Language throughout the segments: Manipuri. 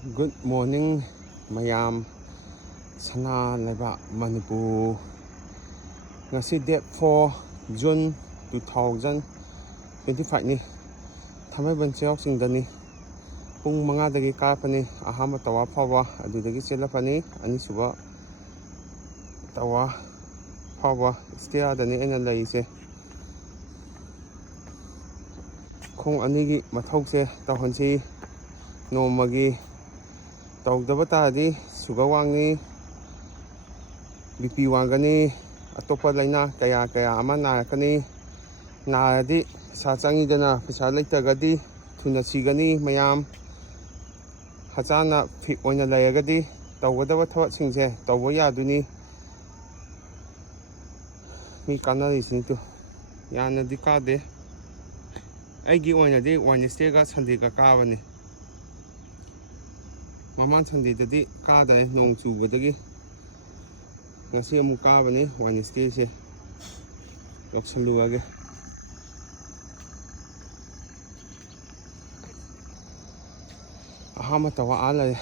Good morning, mayam. Sana Leba Manipur. Ngasi date 4 June 2025 ni. Thamai bancheo singdani. Pung mga dagi kapani ahama tawa pawa adudagi sila pani ani suba tawa pawa stia dani ena laise. Khong anigi mathause tawhansi nomagi tawdaba tadi suga wangni BP wangani atopa laina kaya ama narakani naradi sa changidana pisa leitagadi thuna sigani mayam hachana fi oina layagadi tawgadaba thawasingse tawba yaduni mi kanari tu yana dikade aigi oina di Wednesday ga Sunday ga kabani Maman Sunday dadi kada nong chubadagi ngasi amuk kabani Wednesday se loksaluage ahama tawa ala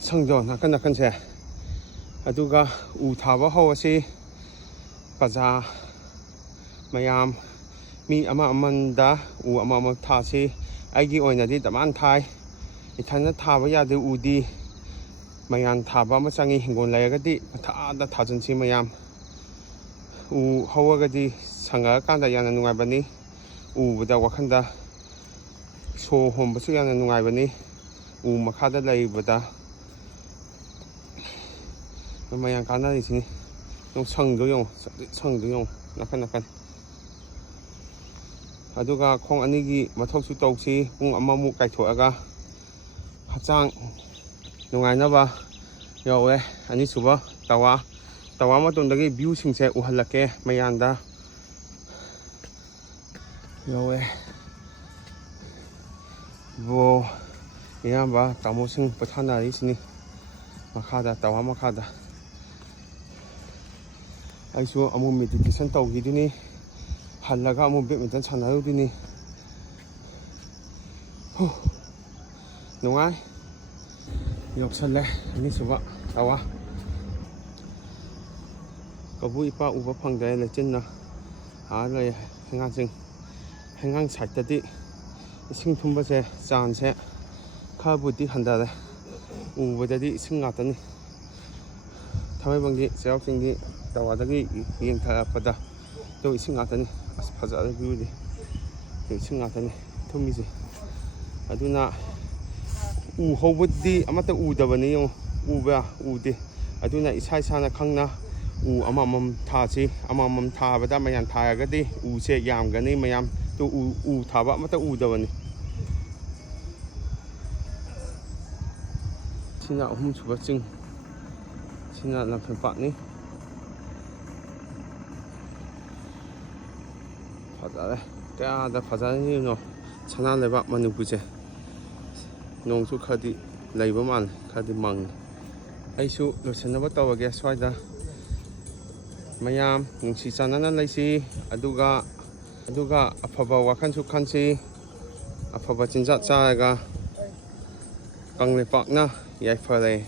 sangjo nakan se aduga u thaba hawasi paja mayam mi ama amanda u ama thasi aigi oinadi daman thai ithana thaba yade udi mayan thaba ama changi hingon layagadi thada thajansi mayam u hawagadi sanga kanda yana nungaibani ubada wakhanda so hombasu yana nungaibani u makhada laibada mayan kanari sini nong sangdo yong nakan aduga khong anigi mathausu tawsi pung amamu kaithoaga hachang nungainaba yawe ani suba tawa matundagi view singse uhalake mayanda yawe bo yamba tamosing pathanari sini makhada tawa makhada aisu amu meditation tawgiduni halaga amu badminton sanarudini nungai yoksalle ani suba tawa kabu ipa uba phangdai lechinna lay hengang saitadi ising thumbase chance khabudi handare ubadadi ising ngatani thamaibangi chawsingdi tawadagi yengtharapada to ising ngatani as phajara viewdi ising ngatani thumisi aduna u hobudi amata udabani yo uba ude aduna isai sana khangna u amamam thasi amamam thabada mayan thayagadi use yamgani mayam to u thaba amata udabani sina ahum suba ching sina lamphel pakni phajare kaya da phajare ni no chana leba manipurse nongsu khadi laiba man khadi mang aisu losenaba tawage swaida mayam nungsi chanana laisi aduga afaba wakhansu khansi afaba chinja chaga kangle pakna yaifare